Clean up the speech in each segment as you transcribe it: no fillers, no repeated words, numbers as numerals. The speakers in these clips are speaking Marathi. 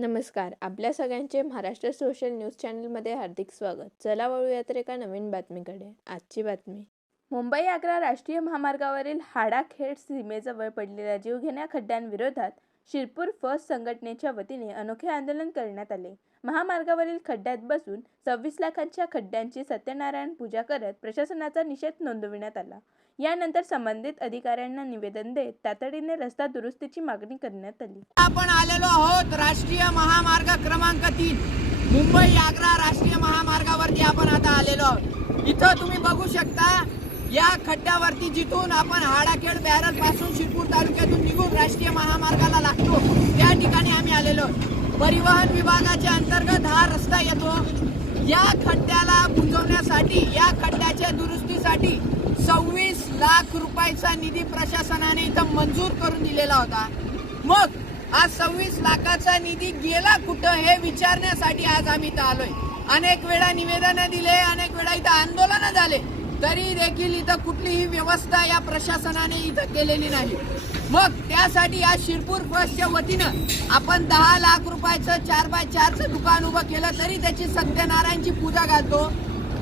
नमस्कार. आपल्या सगळ्यांचे महाराष्ट्र सोशल न्यूज चॅनलमध्ये हार्दिक स्वागत. चला वळूया तर एका नवीन बातमीकडे. आजची बातमी. मुंबई-आग्रा राष्ट्रीय महामार्गावरील हाडाखेड सीमेजवळ पडलेल्या जीवघेण्या खड्ड्यांविरोधात शिरपूर फर्स्ट संघटनेच्या वतीने अनोखे आंदोलन करण्यात आले. महामार्गावरील खड्ड्यात बसून 26 लाखांच्या खड्ड्यांची सत्यनारायण पूजा करत प्रशासनाचा निषेध नोंदविण्यात आला. यानंतर संबंधित अधिकाऱ्यांना निवेदन देत तातडीने रस्ता दुरुस्तीची मागणी करण्यात आली. आपण आलेलो आहोत राष्ट्रीय महामार्ग क्रमांक 3 मुंबई-आग्रा राष्ट्रीय महामार्गावरती आपण आता आलेलो आहोत. इथं तुम्ही बघू शकता या खड्ड्यावरती जिथून आपण हाडाखेड बॅरल पासून शिरपूर तालुक्यातून निघून राष्ट्रीय महामार्गाला लागतो त्या ठिकाणी आम्ही आलेलो आहोत. परिवहन विभागाच्या अंतर्गत हा रस्ता येतो. या खड्ड्याला बुजवण्यासाठी या खड्ड्याच्या दुरुस्तीसाठी 26 लाख रुपयाचा निधी प्रशासनाने इथं मंजूर करून दिलेला होता. मग आज 26 लाखाचा निधी गेला कुठं हे विचारण्यासाठी आज आम्ही इथं आलोय. अनेक वेळा निवेदनं दिले, अनेक वेळा इथं आंदोलन झाले, तरी देखील इथं कुठलीही व्यवस्था या प्रशासनाने इथं केलेली नाही. मग त्यासाठी आज शिरपूर फर्स्टच्या वतीनं आपण 10 लाख रुपयाचं 4x4चं दुकान उभं केलं, तरी त्याची सत्यनारायणची पूजा घालतो.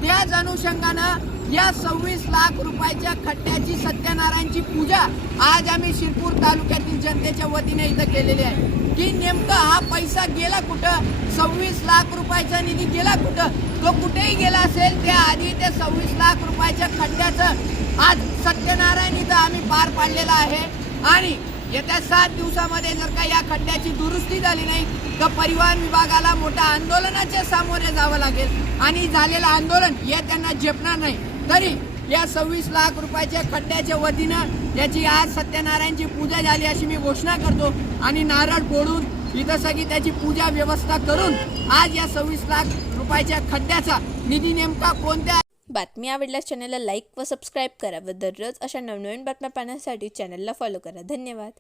त्याच अनुषंगानं या 26 लाख रुपयाच्या खड्ड्याची सत्यनारायणची पूजा आज आम्ही शिरपूर तालुक्यातील जनतेच्या वतीने इथं केलेली आहे. की नेमकं हा पैसा गेला कुठं, 26 लाख रुपयाचा निधी गेला कुठं, तो कुठेही गेला असेल त्या आधी ते 26 लाख रुपयाच्या खड्ड्याचं आज सत्यनारायण इथं आम्ही पार पाडलेला आहे. आणि येत्या 7 दिवसामध्ये जर का या खड्ड्याची दुरुस्ती झाली नाही तर परिवहन विभागाला मोठ्या आंदोलनाच्या सामोरे जावं लागेल. आणि झालेलं आंदोलन हे त्यांना झेपणार नाही. तरी या 26 लाख रुपयाच्या खड्ड्याच्या वतीनं याची आज सत्यनारायणची पूजा झाली अशी मी घोषणा करतो. आणि नारळ फोडून इथं सगळी त्याची पूजा व्यवस्था करून आज या 26 लाख रुपयाच्या खड्ड्याचा निधी नेमका कोणत्या. बातमी आवडल्यास चॅनलला लाईक व सबस्क्राईब करा व दररोज अशा नवनवीन बातम्या पाहण्यासाठी चॅनलला फॉलो करा. धन्यवाद.